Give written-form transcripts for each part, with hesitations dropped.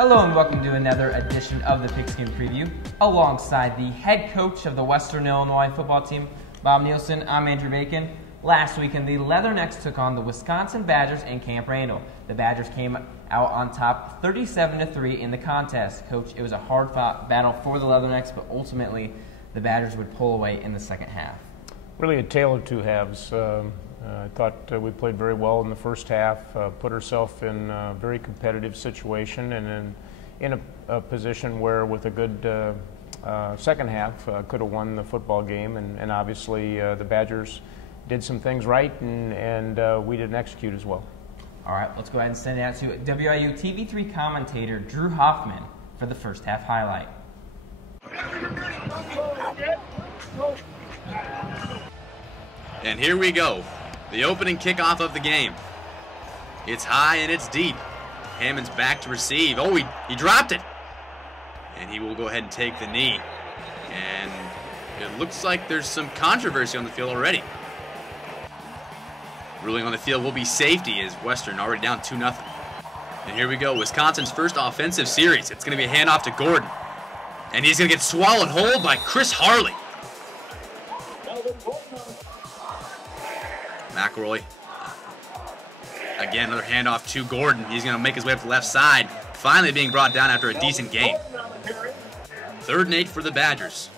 Hello and welcome to another edition of the Pigskin Preview. Alongside the head coach of the Western Illinois football team, Bob Nielsen, I'm Andrew Bacon. Last weekend, the Leathernecks took on the Wisconsin Badgers in Camp Randall. The Badgers came out on top 37-3 in the contest. Coach, it was a hard-fought battle for the Leathernecks, but ultimately the Badgers would pull away in the second half. Really a tale of two halves. I thought we played very well in the first half, put ourselves in a very competitive situation, and in a position where with a good second half could have won the football game, and obviously the Badgers did some things right, and we didn't execute as well. All right, let's go ahead and send it out to WIU TV3 commentator Drew Hoffman for the first half highlight. And here we go, the opening kickoff of the game. It's high and it's deep. Hammond's back to receive. Oh, he dropped it. And he will go ahead and take the knee. And it looks like there's some controversy on the field already. Ruling on the field will be safety as Western already down 2-0. And here we go, Wisconsin's first offensive series. It's going to be a handoff to Gordon. And he's going to get swallowed whole by Chris Harley. McElroy. Again, another handoff to Gordon. He's going to make his way up the left side, finally being brought down after a decent gain. 3rd and 8 for the Badgers.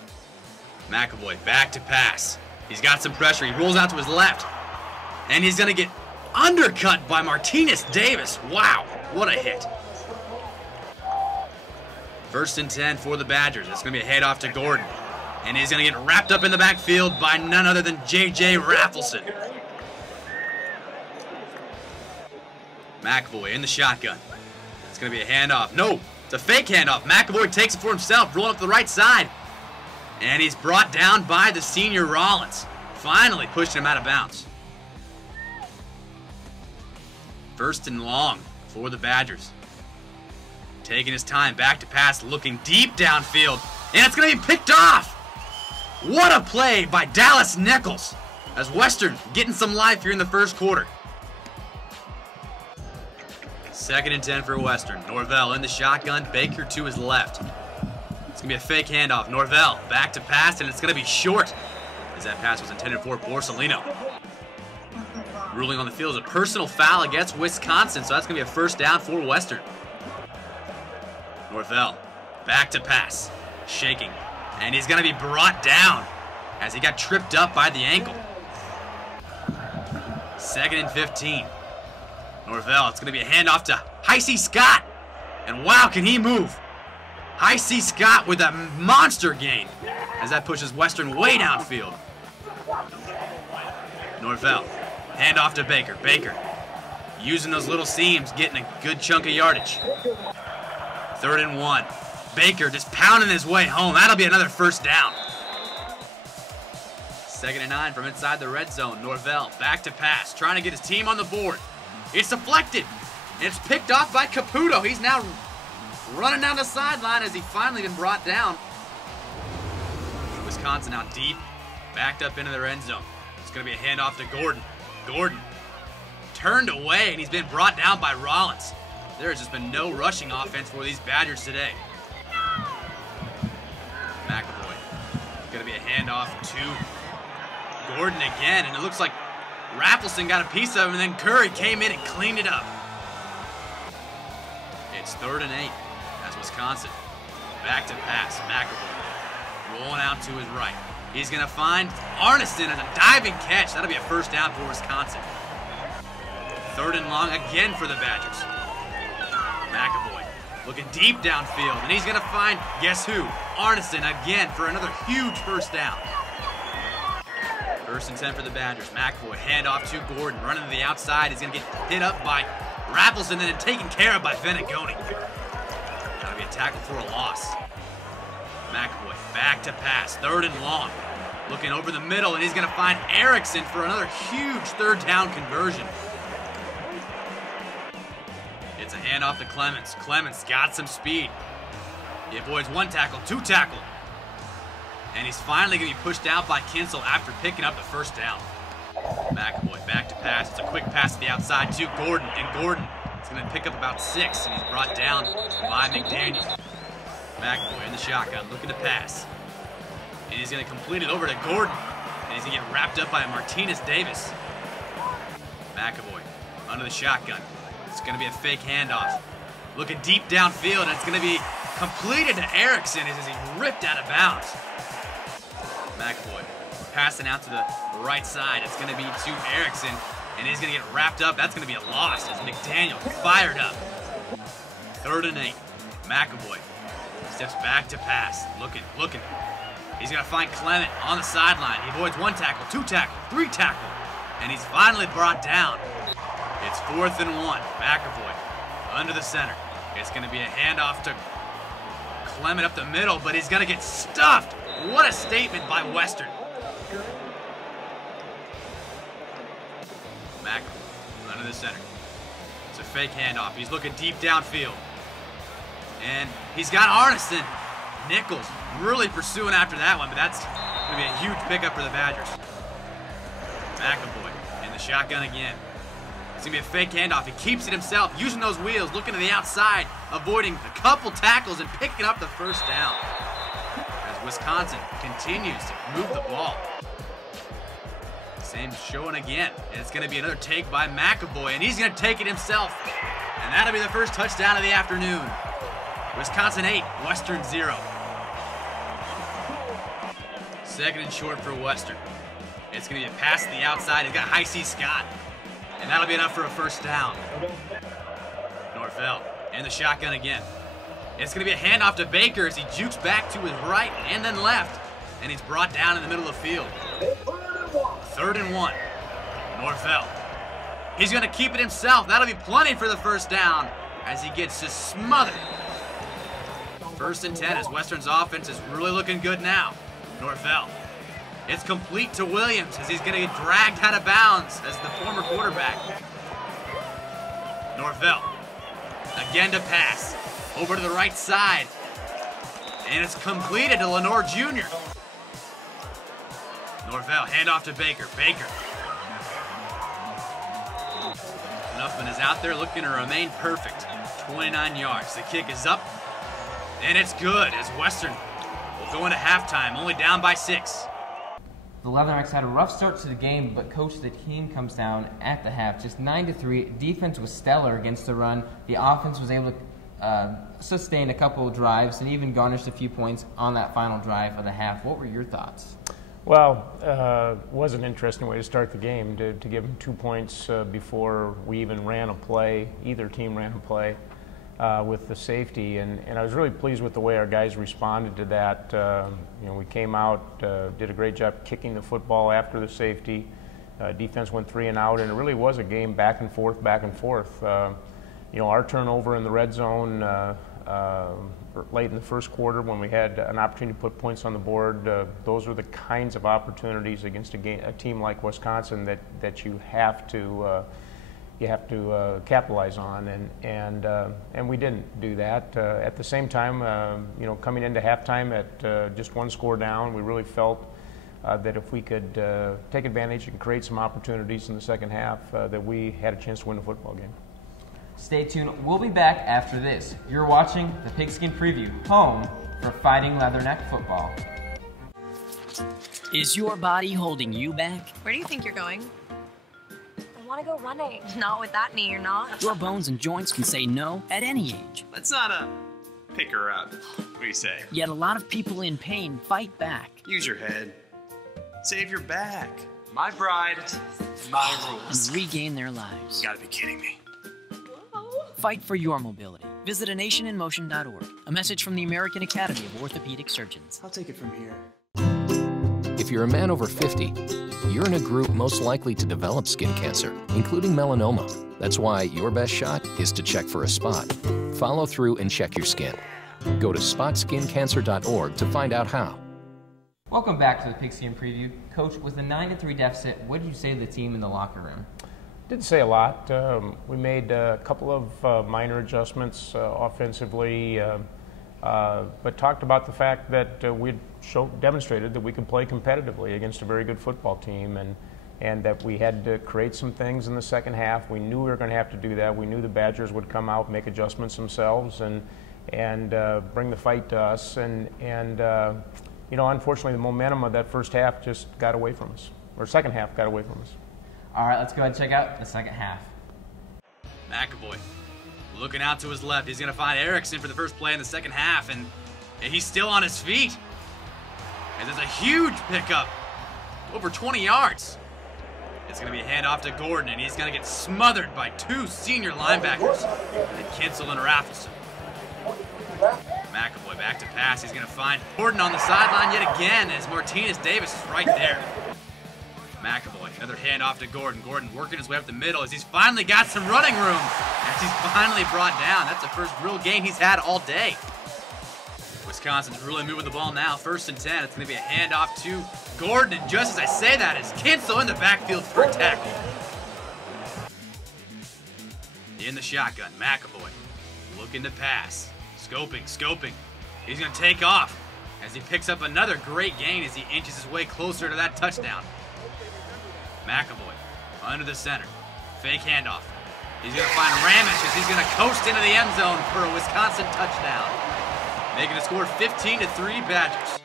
McElroy back to pass. He's got some pressure. He rolls out to his left. And he's going to get undercut by Martinez Davis. Wow, what a hit. 1st and 10 for the Badgers. It's going to be a handoff to Gordon. And he's going to get wrapped up in the backfield by none other than J.J. Raffleson. McAvoy in the shotgun. It's going to be a handoff. No, it's a fake handoff. McAvoy takes it for himself, rolling up the right side. And he's brought down by the senior Rollins. Finally pushing him out of bounds. 1st and long for the Badgers. Taking his time, back to pass, looking deep downfield. And it's going to be picked off. What a play by Dallas Nichols as Western getting some life here in the first quarter. 2nd and 10 for Western. Norvell in the shotgun, Baker to his left. It's going to be a fake handoff. Norvell back to pass, and it's going to be short as that pass was intended for Borsellino. Ruling on the field is a personal foul against Wisconsin, so that's going to be a 1st down for Western. Norvell back to pass, shaking, and he's going to be brought down as he got tripped up by the ankle. 2nd and 15. Norvell, it's going to be a handoff to Heisey Scott. And wow, can he move? Heisey Scott with a monster gain as that pushes Western way downfield. Norvell, handoff to Baker. Baker using those little seams, getting a good chunk of yardage. 3rd and 1. Baker just pounding his way home. That'll be another 1st down. 2nd and 9 from inside the red zone. Norvell back to pass, trying to get his team on the board. It's deflected. It's picked off by Caputo. He's now running down the sideline as he finally been brought down. Wisconsin out deep, backed up into their end zone. It's going to be a handoff to Gordon. Gordon turned away, and he's been brought down by Rollins. There has just been no rushing offense for these Badgers today. McAvoy. Going to be a handoff to Gordon again, and it looks like Raffleson got a piece of him, and then Curry came in and cleaned it up. It's 3rd and 8 as Wisconsin. Back to pass. McAvoy rolling out to his right. He's going to find Arneson as a diving catch. That'll be a 1st down for Wisconsin. 3rd and long again for the Badgers. McAvoy looking deep downfield, and he's going to find, guess who? Arneson again for another huge 1st down. 1st and 10 for the Badgers. McAvoy, handoff to Gordon, running to the outside. He's going to get hit up by Raffleson and then taken care of by Venegoni. That'll be a tackle for a loss. McAvoy, back to pass, 3rd and long. Looking over the middle, and he's going to find Erickson for another huge 3rd down conversion. It's a handoff to Clemens. Clemens got some speed. He avoids 1 tackle, 2 tackle. And he's finally going to be pushed out by Kinsel after picking up the 1st down. McAvoy back to pass. It's a quick pass to the outside to Gordon. And Gordon is going to pick up about 6, and he's brought down by McDaniel. McAvoy in the shotgun, looking to pass. And he's going to complete it over to Gordon. And he's going to get wrapped up by Martinez Davis. McAvoy under the shotgun. It's going to be a fake handoff. Looking deep downfield, and it's going to be completed to Erickson as he's ripped out of bounds. McAvoy passing out to the right side. It's going to be to Erickson, and he's going to get wrapped up. That's going to be a loss as McDaniel fired up. 3rd and 8. McAvoy steps back to pass. Looking. He's going to find Clement on the sideline. He avoids 1 tackle, 2 tackle, 3 tackle, and he's finally brought down. It's 4th and 1. McAvoy under the center. It's going to be a handoff to Clement up the middle, but he's going to get stuffed. What a statement by Western. McAvoy under the center. It's a fake handoff. He's looking deep downfield. And he's got Arneson. Nichols really pursuing after that one, but that's going to be a huge pickup for the Badgers. McAvoy in the shotgun again. It's going to be a fake handoff. He keeps it himself, using those wheels, looking to the outside, avoiding a couple tackles and picking up the 1st down. As Wisconsin continues to move the ball. Same showing again. And it's going to be another take by McAvoy, and he's going to take it himself. And that'll be the first touchdown of the afternoon. Wisconsin 8, Western 0. 2nd and short for Western. It's going to be a pass to the outside. He's got High C. Scott. And that'll be enough for a 1st down. Norvell in the shotgun again. It's going to be a handoff to Baker as he jukes back to his right and then left. And he's brought down in the middle of the field. 3rd and 1. Norvell. He's going to keep it himself. That'll be plenty for the 1st down as he gets just smothered. 1st and 10 as Western's offense is really looking good now. Norvell. It's complete to Williams as he's going to get dragged out of bounds as the former quarterback. Norvell. Again to pass. Over to the right side. And it's completed to Lenore Jr. Norvell, handoff to Baker. Baker. Nuffman is out there looking to remain perfect. 29 yards. The kick is up. And it's good as Western will go into halftime, only down by 6. The Leathernecks had a rough start to the game, but coach, the team comes down at the half, just 9-3. Defense was stellar against the run. The offense was able to sustain a couple of drives and even garnished a few points on that final drive of the half. What were your thoughts? Well, it was an interesting way to start the game, to give them 2 points before we even ran a play. Either team ran a play with the safety, and I was really pleased with the way our guys responded to that. We came out, did a great job kicking the football after the safety. Defense went 3 and out, and it really was a game back and forth, back and forth. Our turnover in the red zone late in the 1st quarter when we had an opportunity to put points on the board, those are the kinds of opportunities against a team like Wisconsin that you have to capitalize on, and we didn't do that. At the same time, coming into halftime at just 1 score down, we really felt that if we could take advantage and create some opportunities in the second half, that we had a chance to win the football game. Stay tuned. We'll be back after this. You're watching the Pigskin Preview, home for Fighting Leatherneck football. Is your body holding you back? Where do you think you're going? I want to go running. Not with that knee, you're not. Your bones and joints can say no at any age. Let's not pick her up. What do you say? Yet a lot of people in pain fight back. Use your head. Save your back. My bride, my rules. And regain their lives. You gotta be kidding me. Fight for your mobility. Visit anationinmotion.org. A message from the American Academy of Orthopedic Surgeons. I'll take it from here. If you're a man over 50, you're in a group most likely to develop skin cancer, including melanoma. That's why your best shot is to check for a spot. Follow through and check your skin. Go to spotskincancer.org to find out how. Welcome back to the Pigskin Preview. Coach, with a 9-3 deficit, what did you say to the team in the locker room? Didn't say a lot. We made a couple of minor adjustments offensively, but talked about the fact that we'd demonstrated that we could play competitively against a very good football team, and that we had to create some things in the second half. We knew we were going to have to do that. We knew the Badgers would come out, make adjustments themselves, and bring the fight to us. And you know, unfortunately, the momentum of that first half just got away from us, or second half got away from us. All right, let's go ahead and check out the second half. McAvoy looking out to his left. He's going to find Erickson for the first play in the second half, and he's still on his feet. And there's a huge pickup, over 20 yards. It's going to be a handoff to Gordon, and he's going to get smothered by two senior linebackers, Kinsel and Raffleson. McAvoy back to pass. He's going to find Gordon on the sideline yet again as Martinez Davis is right there. McAvoy, another handoff to Gordon. Gordon working his way up the middle as he's finally got some running room. As he's finally brought down. That's the first real gain he's had all day. Wisconsin's really moving the ball now. 1st and 10. It's going to be a handoff to Gordon. And just as I say that, is Kinsel in the backfield for a tackle. In the shotgun, McAvoy looking to pass. Scoping. He's going to take off as he picks up another great gain as he inches his way closer to that touchdown. McAvoy under the center. Fake handoff. He's going to find Ramich as he's going to coast into the end zone for a Wisconsin touchdown. Making the score 15-3 Badgers.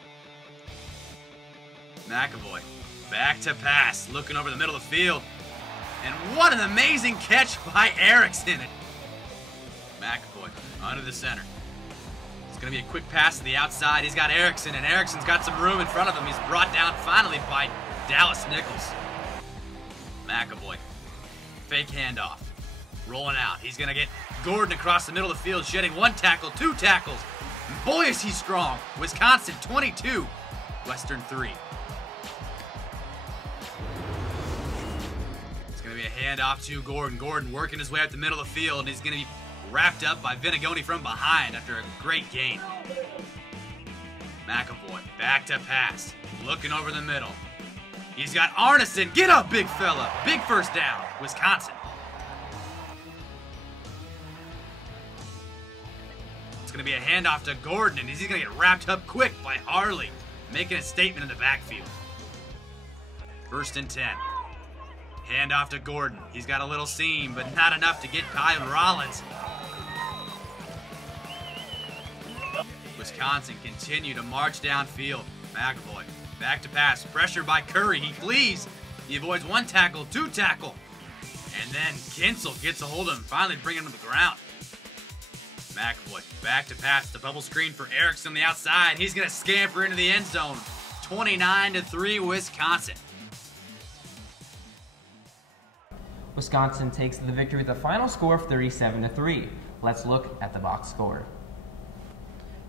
McAvoy back to pass. Looking over the middle of the field. And what an amazing catch by Erickson. McAvoy under the center. It's going to be a quick pass to the outside. He's got Erickson, and Erickson's got some room in front of him. He's brought down finally by Dallas Nichols. McAvoy, fake handoff, rolling out. He's going to get Gordon across the middle of the field, shedding 1 tackle, 2 tackles. And boy, is he strong. Wisconsin 22, Western 3. It's going to be a handoff to Gordon. Gordon working his way up the middle of the field, and he's going to be wrapped up by Venegoni from behind after a great gain. McAvoy back to pass, looking over the middle. He's got Arneson. Get up, big fella. Big first down, Wisconsin. It's going to be a handoff to Gordon, and he's going to get wrapped up quick by Harley, making a statement in the backfield. 1st and 10. Handoff to Gordon. He's got a little seam, but not enough to get Kyle Rollins. Wisconsin continue to march downfield. McAvoy back to pass. Pressure by Curry. He flees. He avoids 1 tackle, 2 tackle. And then Kinsel gets a hold of him, finally bringing him to the ground. McAvoy back to pass. The bubble screen for Erickson on the outside. He's going to scamper into the end zone. 29-3 Wisconsin. Wisconsin takes the victory with a final score of 37-3. Let's look at the box score.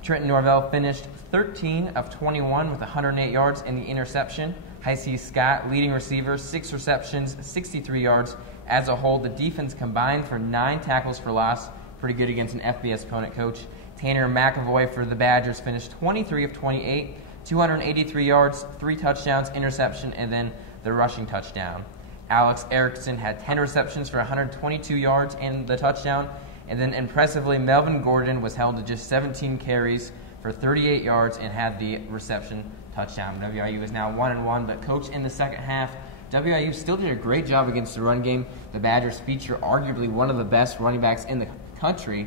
Trenton Norvell finished 13 of 21 with 108 yards and the interception. Heisey Scott, leading receiver, 6 receptions, 63 yards. As a whole, the defense combined for 9 tackles for loss. Pretty good against an FBS opponent, coach. Tanner McAvoy for the Badgers finished 23 of 28, 283 yards, 3 touchdowns, interception, and then the rushing touchdown. Alex Erickson had 10 receptions for 122 yards and the touchdown. And then impressively, Melvin Gordon was held to just 17 carries for 38 yards and had the reception touchdown. WIU is now 1-1, but coach, in the second half, WIU still did a great job against the run game. The Badgers feature arguably one of the best running backs in the country,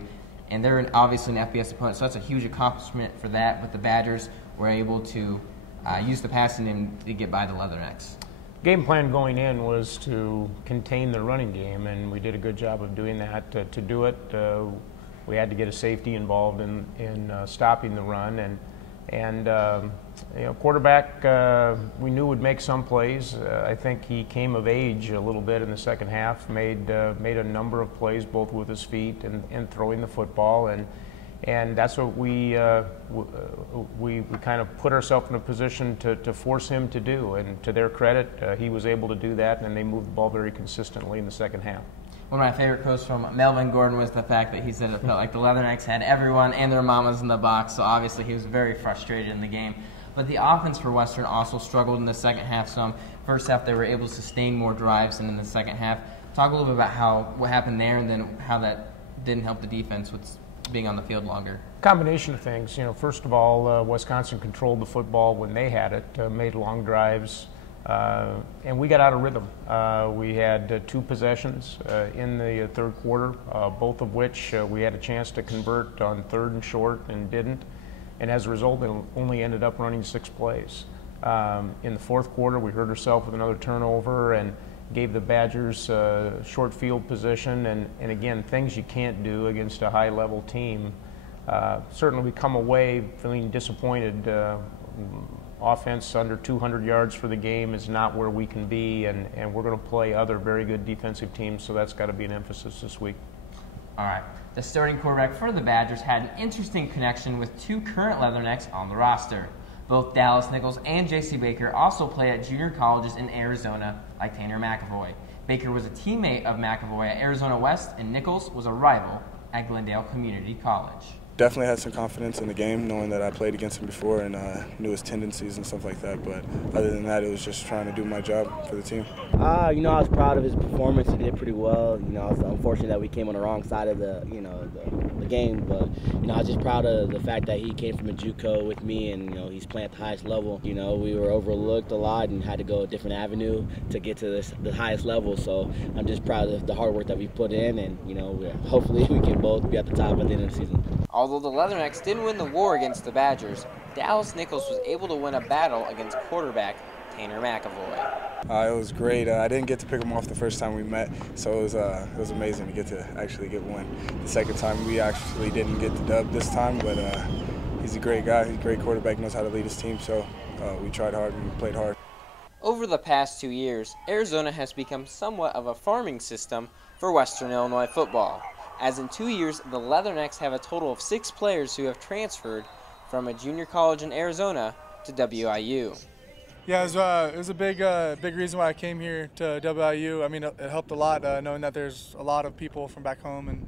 and they're obviously an FBS opponent, so that's a huge accomplishment for that. But the Badgers were able to use the passing game to get by the Leathernecks. Game plan going in was to contain the running game, and we did a good job of doing that. To do it, we had to get a safety involved in stopping the run, and you know, quarterback we knew would make some plays. I think he came of age a little bit in the second half, made a number of plays both with his feet and throwing the football, and that's what we kind of put ourselves in a position to force him to do. And to their credit, he was able to do that, and they moved the ball very consistently in the second half. One of my favorite quotes from Melvin Gordon was the fact that he said it felt like the Leathernecks had everyone and their mamas in the box, so obviously he was very frustrated in the game. But the offense for Western also struggled in the second half some. First half, they were able to sustain more drives, and in the second half, talk a little bit about what happened there and then how that didn't help the defense with being on the field longer. Combination of things. You know, first of all, Wisconsin controlled the football when they had it, made long drives, And we got out of rhythm. We had 2 possessions in the third quarter, both of which we had a chance to convert on 3rd and short and didn't. And as a result, they only ended up running 6 plays. In the fourth quarter, we hurt ourselves with another turnover and gave the Badgers short field position. And again, things you can't do against a high-level team. Certainly we come away feeling disappointed. Offense under 200 yards for the game is not where we can be, and we're going to play other very good defensive teams, so that's got to be an emphasis this week. All right. The starting quarterback for the Badgers had an interesting connection with 2 current Leathernecks on the roster. Both Dallas Nichols and J.C. Baker also play at junior colleges in Arizona, like Tanner McAvoy. Baker was a teammate of McAvoy at Arizona West, and Nichols was a rival at Glendale Community College. Definitely had some confidence in the game, knowing that I played against him before and knew his tendencies and stuff like that. But other than that, it was just trying to do my job for the team. I was proud of his performance. He did pretty well. I was unfortunate that we came on the wrong side of the game. But I was just proud of the fact that he came from a JUCO with me, and he's playing at the highest level. We were overlooked a lot and had to go a different avenue to get to the highest level. So I'm just proud of the hard work that we put in, and hopefully we can both be at the top at the end of the season. Although the Leathernecks didn't win the war against the Badgers, Dallas Nichols was able to win a battle against quarterback Tanner McAvoy. It was great. I didn't get to pick him off the first time we met, so it was amazing to get to actually get one. The second time we actually didn't get the dub this time, but he's a great guy. He's a great quarterback, knows how to lead his team, so we tried hard and played hard. Over the past 2 years, Arizona has become somewhat of a farming system for Western Illinois football. As in 2 years, the Leathernecks have a total of 6 players who have transferred from a junior college in Arizona to WIU. Yeah, it was a big reason why I came here to WIU. I mean, it helped a lot knowing that there's a lot of people from back home, and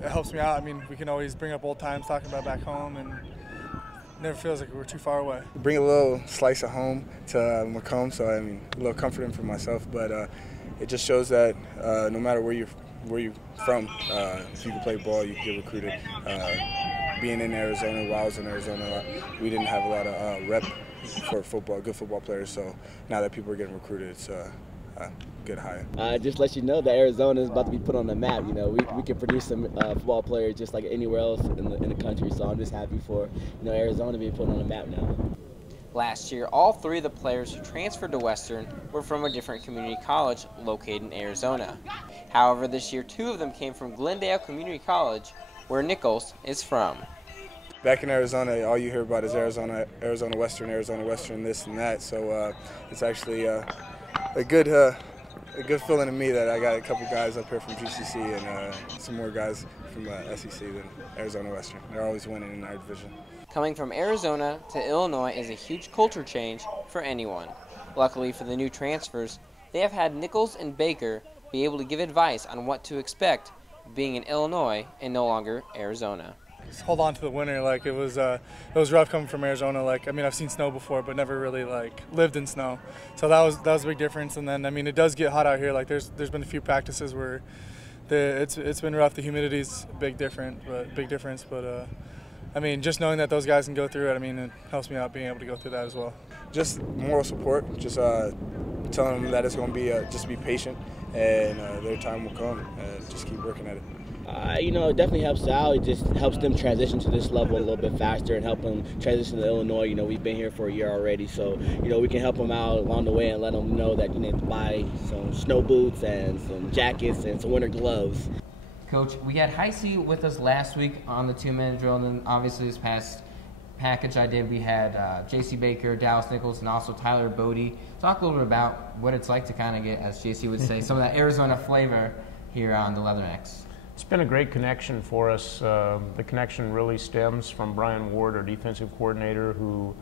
it helps me out. I mean, we can always bring up old times talking about back home, and it never feels like we're too far away. Bring a little slice of home to Macomb, so I mean, a little comforting for myself, but it just shows that no matter where you're from, if you can play ball, you can get recruited. Being in Arizona, while I was in Arizona, we didn't have a lot of rep for football, good football players. So now that people are getting recruited, it's a good hire. Just let you know that Arizona is about to be put on the map. We can produce some football players just like anywhere else in the country. So I'm just happy for Arizona being put on the map now. Last year, all 3 of the players who transferred to Western were from a different community college located in Arizona. However, this year 2 of them came from Glendale Community College, where Nichols is from. Back in Arizona, all you hear about is Arizona Western, this and that. So it's actually a good feeling to me that I got a couple guys up here from GCC and some more guys from SEC than Arizona Western. They're always winning in our division. Coming from Arizona to Illinois is a huge culture change for anyone. Luckily for the new transfers, they have had Nichols and Baker be able to give advice on what to expect being in Illinois and no longer Arizona. Just hold on to the winter. Like it was rough coming from Arizona. Like, I mean, I've seen snow before, but never really lived in snow. So that was a big difference. And then, I mean, it does get hot out here. Like there's been a few practices where it's been rough. The humidity's a big difference. But I mean, just knowing that those guys can go through it, I mean, it helps me out being able to go through that as well. Just moral support. Just telling them that it's going to be just be patient, and their time will come. Just keep working at it. It definitely helps out. It just helps them transition to this level a little bit faster and help them transition to Illinois. We've been here for a year already, so, we can help them out along the way and let them know that you need to buy some snow boots and some jackets and some winter gloves. Coach, we had Heisey with us last week on the 2-minute drill, and then obviously this past package I did, we had J.C. Baker, Dallas Nichols, and also Tyler Bodie. Talk a little bit about what it's like to kind of get, as J.C. would say, some of that Arizona flavor here on the Leathernecks. It's been a great connection for us. The connection really stems from Brian Ward, our defensive coordinator, who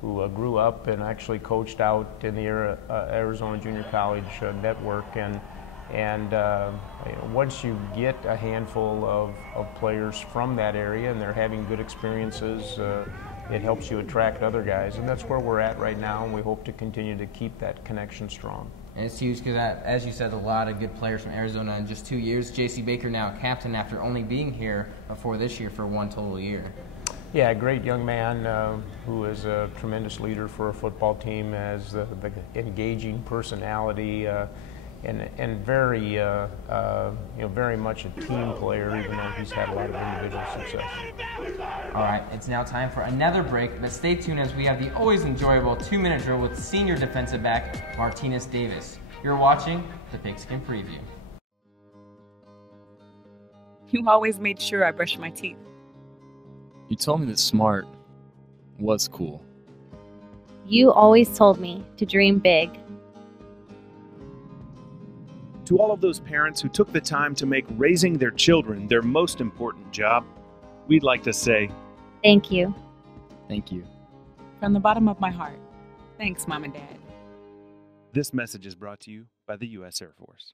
grew up and actually coached out in the Arizona Junior College network. And once you get a handful of players from that area and they're having good experiences, it helps you attract other guys. And that's where we're at right now, and we hope to continue to keep that connection strong. And it's huge because, as you said, a lot of good players from Arizona in just 2 years. J.C. Baker now a captain after only being here before this year for 1 total year. Yeah, a great young man who is a tremendous leader for a football team, has the engaging personality, and very, very much a team player, even though he's had a lot of individual success. All right, it's now time for another break, but stay tuned as we have the always enjoyable 2-minute drill with senior defensive back Martinez Davis. You're watching the Pigskin Preview. You always made sure I brushed my teeth. You told me that smart was cool. You always told me to dream big. To all of those parents who took the time to make raising their children their most important job, we'd like to say, thank you. Thank you. From the bottom of my heart, thanks, Mom and Dad. This message is brought to you by the U.S. Air Force.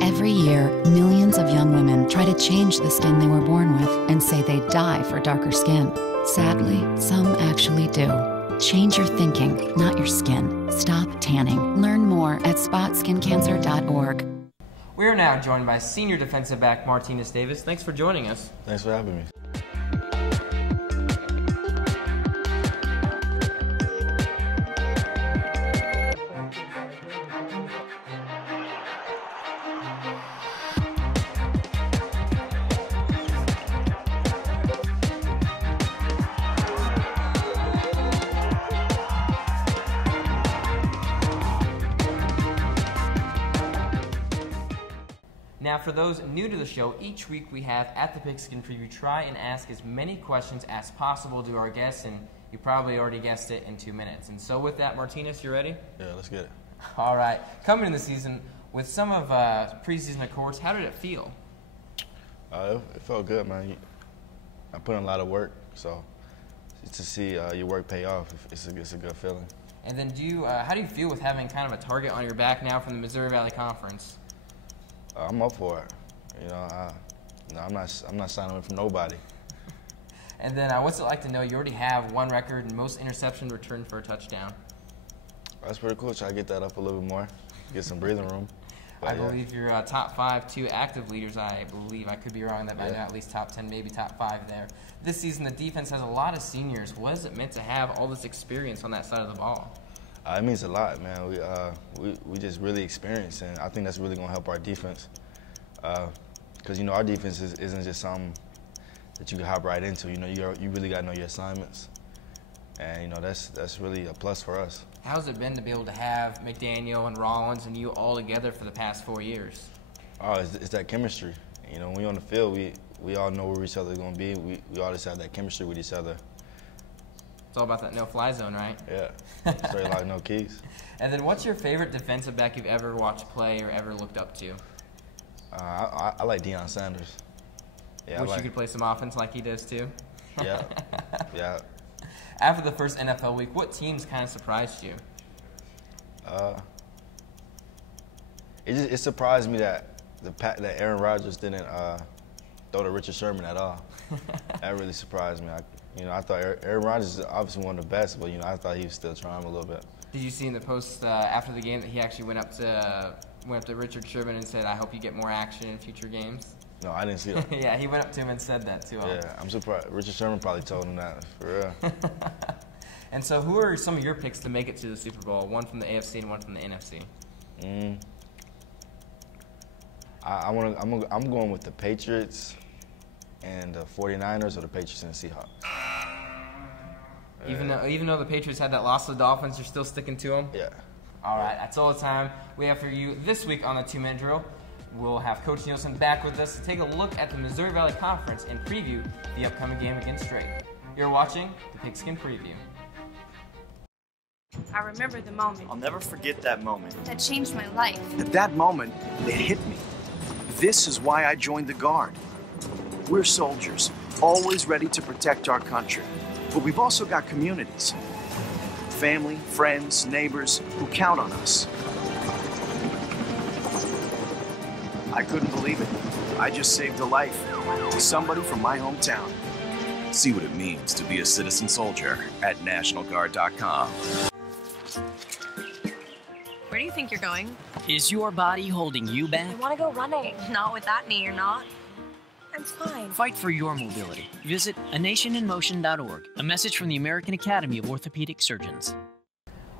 Every year, millions of young women try to change the skin they were born with and say they die for darker skin. Sadly, some actually do. Change your thinking, not your skin. Stop tanning. Learn more at spotskincancer.org. We are now joined by senior defensive back Martinez Davis. Thanks for joining us. Thanks for having me. Now, for those new to the show, each week we have at the Pigskin Preview try and ask as many questions as possible to our guests, and you probably already guessed it in 2 minutes. And so with that, Martinez, you ready? Yeah, let's get it. All right. Coming in the season, with some of preseason accords, how did it feel? It felt good, man. I put in a lot of work, so to see your work pay off, it's a good feeling. And then how do you feel with having kind of a target on your back now from the Missouri Valley Conference? I'm up for it. You know, I'm not signing away from nobody. And then what's it like to know you already have one record and most interception returned for a touchdown? That's pretty cool. Try to get that up a little bit more, get some breathing room. But I believe you're top 5, 2 active leaders. I believe I could be wrong that by now, at least top 10, maybe top 5 there. This season, the defense has a lot of seniors. What is it meant to have all this experience on that side of the ball? It means a lot, man. We just really experienced, and I think that's really going to help our defense. Because, our defense isn't just something that you can hop right into. You really got to know your assignments. And, that's really a plus for us. How's it been to be able to have McDaniel and Rollins and you all together for the past 4 years? Oh, it's that chemistry. When we're on the field, we all know where each other is going to be. We all just have that chemistry with each other. It's all about that no-fly zone, right? Yeah, straight like no keys. And then what's your favorite defensive back you've ever watched play or ever looked up to? I like Deion Sanders. Yeah, Wish you could play some offense like he does too? Yeah, yeah. After the first NFL week, what teams kind of surprised you? It surprised me that that Aaron Rodgers didn't throw to Richard Sherman at all. That really surprised me. I thought Aaron Rodgers is obviously one of the best, but I thought he was still trying a little bit. Did you see in the post after the game that he actually went up to Richard Sherman and said, "I hope you get more action in future games"? No, I didn't see that. Yeah, he went up to him and said that too. Yeah, I'm surprised. Richard Sherman probably told him that, for real. And so, who are some of your picks to make it to the Super Bowl? One from the AFC and one from the NFC. I'm going with the Patriots and the 49ers, or the Patriots and the Seahawks. Even though the Patriots had that loss to the Dolphins, you're still sticking to them? Yeah. All right, that's all the time we have for you this week on the 2-Minute Drill. We'll have Coach Nielsen back with us to take a look at the Missouri Valley Conference and preview the upcoming game against Drake. You're watching the Pigskin Preview. I remember the moment. I'll never forget that moment. That changed my life. At that moment, it hit me. This is why I joined the Guard. We're soldiers, always ready to protect our country. But we've also got communities. Family, friends, neighbors who count on us. I couldn't believe it. I just saved a life to somebody from my hometown. See what it means to be a citizen soldier at NationalGuard.com. Where do you think you're going? Is your body holding you back? I want to go running. Not with that knee, you're not. I'm fine. Fight for your mobility. Visit anationinmotion.org. A message from the American Academy of Orthopedic Surgeons.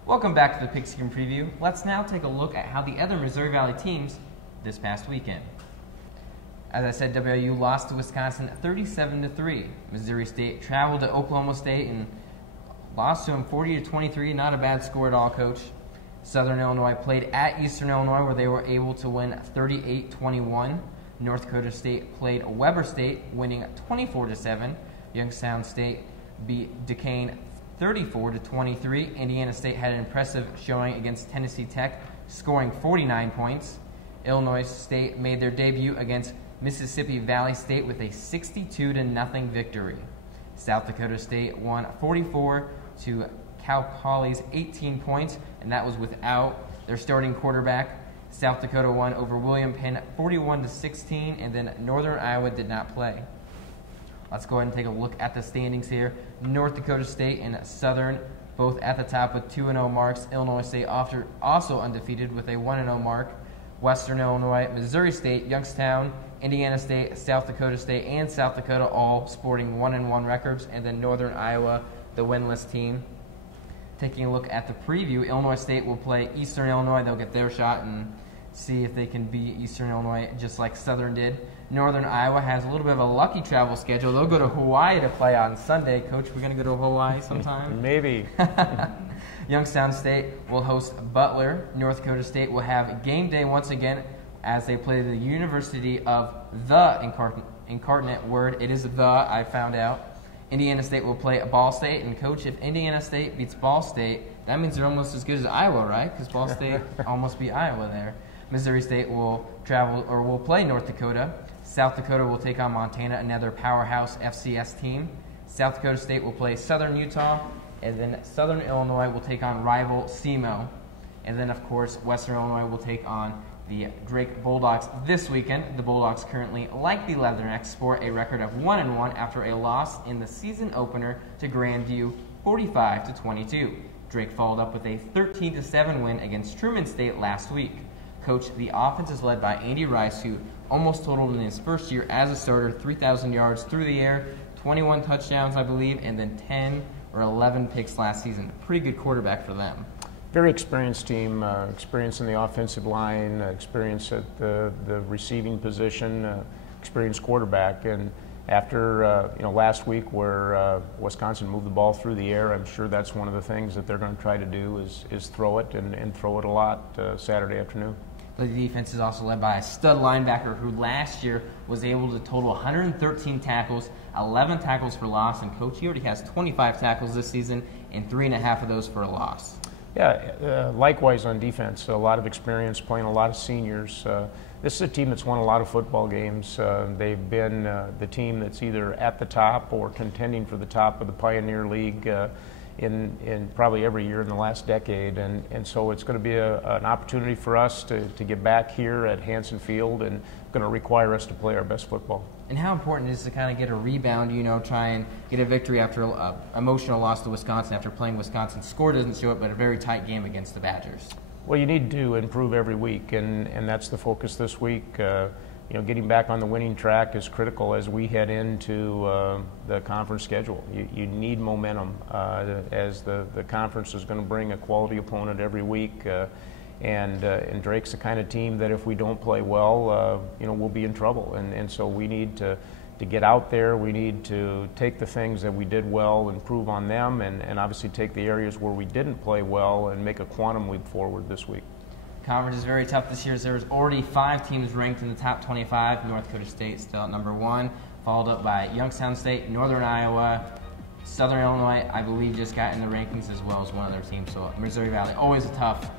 Welcome back to the Pigskin Preview. Let's now take a look at how the other Missouri Valley teams this past weekend. As I said, WIU lost to Wisconsin 37-3. Missouri State traveled to Oklahoma State and lost to them 40-23. Not a bad score at all, Coach. Southern Illinois played at Eastern Illinois, where they were able to win 38-21. North Dakota State played Weber State, winning 24-7. Youngstown State beat Duquesne 34-23. Indiana State had an impressive showing against Tennessee Tech, scoring 49 points. Illinois State made their debut against Mississippi Valley State with a 62-0 victory. South Dakota State won 44 to Cal Poly's 18 points, and that was without their starting quarterback. South Dakota won over William Penn 41-16, and then Northern Iowa did not play. Let's go ahead and take a look at the standings here. North Dakota State and Southern both at the top with 2-0 marks. Illinois State also undefeated with a 1-0 mark. Western Illinois, Missouri State, Youngstown, Indiana State, South Dakota State, and South Dakota all sporting 1-1 records, and then Northern Iowa, the winless team. Taking a look at the preview, Illinois State will play Eastern Illinois. They'll get their shot and see if they can beat Eastern Illinois just like Southern did. Northern Iowa has a little bit of a lucky travel schedule. They'll go to Hawaii to play on Sunday. Coach, we're going to go to Hawaii sometime? Maybe. Youngstown State will host Butler. North Dakota State will have game day once again as they play the University of the Incarnate Word. It is the, I found out. Indiana State will play Ball State. And, Coach, if Indiana State beats Ball State, that means they're almost as good as Iowa, right? Because Ball State almost beat Iowa there. Missouri State will play North Dakota. South Dakota will take on Montana, another powerhouse FCS team. South Dakota State will play Southern Utah. And then Southern Illinois will take on rival SEMO. And then, of course, Western Illinois will take on the Drake Bulldogs this weekend. The Bulldogs currently, like the Leathernecks, sport a record of 1-1 after a loss in the season opener to Grandview 45-22. Drake followed up with a 13-7 win against Truman State last week. Coach, the offense is led by Andy Rice, who almost totaled in his first year as a starter 3,000 yards through the air, 21 touchdowns, I believe, and then 10 or 11 picks last season. Pretty good quarterback for them. Very experienced team, experience in the offensive line, experience at the receiving position, experienced quarterback. And after last week where Wisconsin moved the ball through the air, I'm sure that's one of the things that they're going to try to do is throw it and throw it a lot Saturday afternoon. The defense is also led by a stud linebacker who last year was able to total 113 tackles, 11 tackles for loss, and Coach, he already has 25 tackles this season and 3.5 of those for a loss. Yeah, likewise on defense, a lot of experience playing a lot of seniors. This is a team that's won a lot of football games. They've been the team that's either at the top or contending for the top of the Pioneer League in probably every year in the last decade, and so it's going to be an opportunity for us to get back here at Hanson Field, and going to require us to play our best football. And how important it is to kind of get a rebound, try and get a victory after an emotional loss to Wisconsin after playing Wisconsin. Score doesn't show it, but a very tight game against the Badgers. Well, you need to improve every week, and that's the focus this week. Getting back on the winning track is critical as we head into the conference schedule. You need momentum as the conference is going to bring a quality opponent every week. And Drake's the kind of team that if we don't play well, we'll be in trouble. And so we need to get out there. We need to take the things that we did well, improve on them, and obviously take the areas where we didn't play well and make a quantum leap forward this week. Conference is very tough this year. There's already 5 teams ranked in the top 25. North Dakota State still at number 1, followed up by Youngstown State, Northern Iowa, Southern Illinois, I believe, just got in the rankings as well as one of their teams. So Missouri Valley, always a tough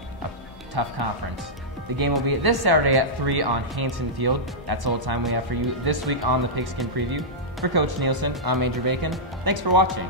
conference. The game will be this Saturday at 3 on Hanson Field. That's all the time we have for you this week on the Pigskin Preview. For Coach Nielsen, I'm Andrew Bacon. Thanks for watching.